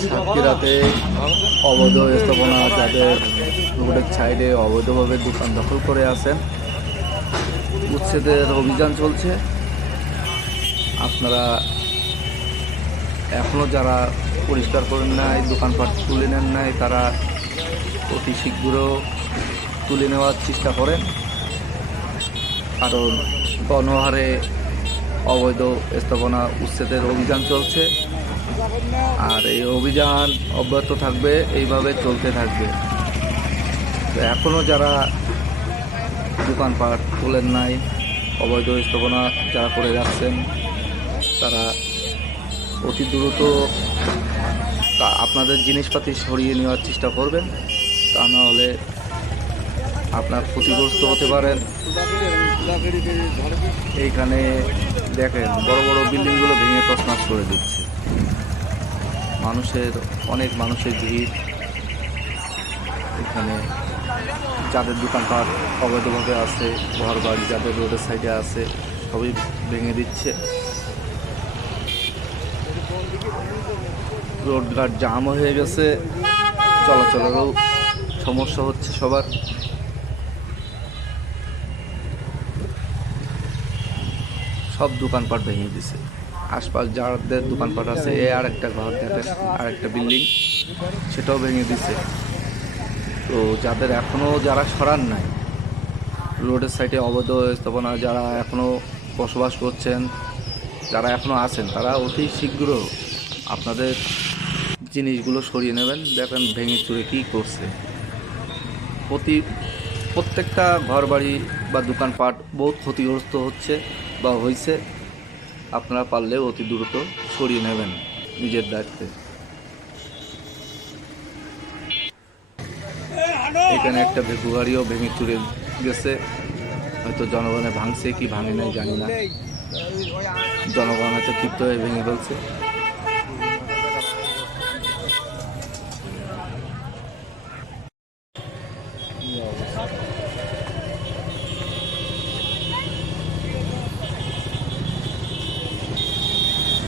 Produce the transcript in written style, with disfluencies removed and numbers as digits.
সাতক্ষীরাতে অবৈধ স্থাপনা যাদের রোডের সাইডে অবৈধভাবে দোকান দখল করে আছেন, উচ্ছেদের অভিযান চলছে। আপনারা এখনও যারা পরিষ্কার করেন নাই, দোকানপাট তুলে নেন নাই, তারা অতি শীঘ্র তুলে নেওয়ার চেষ্টা করেন, কারণ গণহারে অবৈধ স্থাপনা উচ্ছেদের অভিযান চলছে। আর এই অভিযান অব্যাহত থাকবে, এইভাবে চলতে থাকবে। তো এখনও যারা দোকানপাট তোলেন নাই, অবৈধ স্থাপনা যারা করে যাচ্ছেন, তারা অতি দ্রুত আপনাদের জিনিসপাতি সরিয়ে নেওয়ার চেষ্টা করবেন, তা না হলে আপনার ক্ষতিগ্রস্ত হতে পারেন। এইখানে দেখেন বড় বড় বিল্ডিংগুলো ভেঙে তছনছ করে দিচ্ছে। অনেক মানুষের ভিড়। এখানে যাদের দোকানপাট অবৈধভাবে আছে, ঘর বাড়ি যাদের রোডের সাইডে আছে, সবই ভেঙে দিচ্ছে। রোডঘাট জাম হয়ে গেছে, চলাচলেরও সমস্যা হচ্ছে সবার। সব দোকানপাট ভেঙে দিছে। আশপাশ যাদের দোকানপাট আছে, আর একটা ঘর দেখেন, আর একটা বিল্ডিং, সেটাও ভেঙে দিছে। তো যাদের এখনও যারা সরান নাই, রোডের সাইডে অবৈধ স্থাপনা যারা এখনও বসবাস করছেন, যারা এখনও আছেন, তারা অতি শীঘ্র আপনাদের জিনিসগুলো সরিয়ে নেবেন। দেখেন ভেঙে চুরে কী করছে। প্রত্যেকটা ঘরবাড়ি বা দোকানপাট বহুত ক্ষতিগ্রস্ত হচ্ছে বা হয়েছে। আপনারা পারলে অতি দ্রুত সরিয়ে নেবেন নিজের দায়িত্বে। এখানে একটা ভেকু গাড়িও ভেঙে চুরে গেছে, হয়তো জনগণে ভাঙছে কি ভাঙে নাই জানি না, জনগণ হয়তো ক্ষিপ্ত হয়ে ভেঙে ফেলছে।